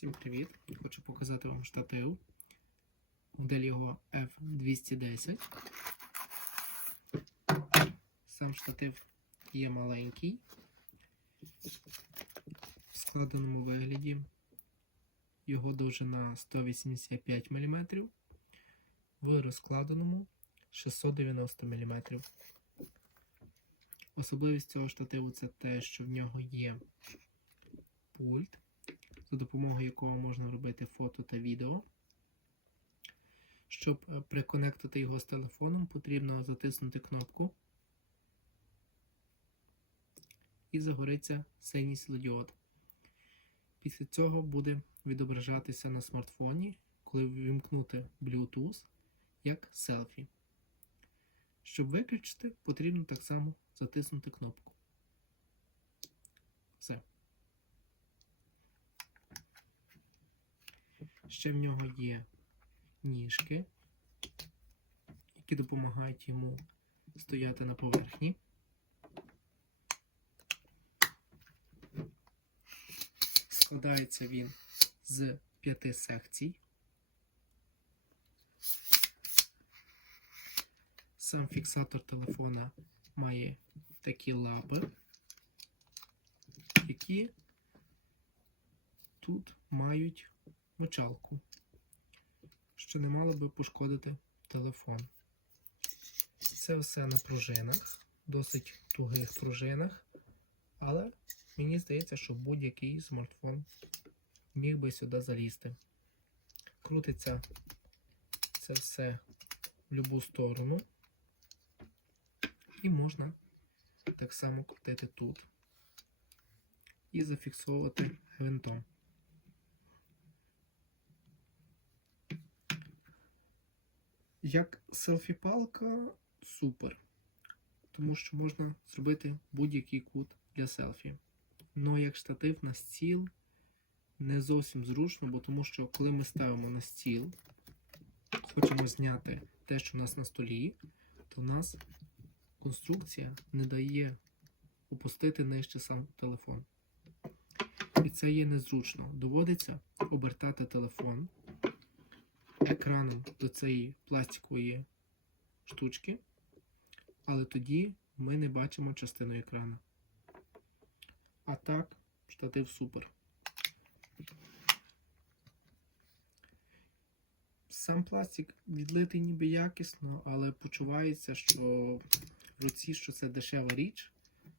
Всім привіт! Хочу показати вам штатив. Модель його F210. Сам штатив є маленький. В складеному вигляді його довжина 185 мм, в розкладеному 690 мм. Особливість цього штативу це те, що в нього є пульт за допомогою якого можна робити фото та відео. Щоб е, приконектити його з телефоном, потрібно затиснути кнопку і загориться синій світлодіод. Після цього буде відображатися на смартфоні, коли вимкнути Bluetooth як селфі. Щоб виключити, потрібно так само затиснути кнопку. Все. Ще в нього є ніжки, які допомагають йому стояти на поверхні. Складається він з п'яти секцій. Сам фіксатор телефона має такі лапи, які тут мають мочалку, що не мало би пошкодити телефон. Це все на пружинах, досить тугих пружинах, але мені здається, що будь-який смартфон міг би сюди залізти. Крутиться це все в будь-яку сторону, і можна так само крутити тут і зафіксовувати гвинтом. Як селфі-палка супер, тому що можна зробити будь-який кут для селфі. Но як штатив на стіл не зовсім зручно, бо тому що коли ми ставимо на стіл, хочемо зняти те, що у нас на столі, то в нас конструкція не дає опустити нижче сам телефон. І це є незручно. Доводиться обертати телефон екраном до цієї пластикової штучки, але тоді ми не бачимо частину екрану. А так, штатив супер. Сам пластик відлитий ніби якісно, але почувається, що в руці, що це дешева річ,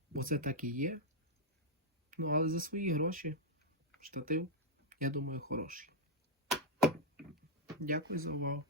бо це так і є. Ну, але за свої гроші штатив, я думаю, хороший. Дякую за увагу.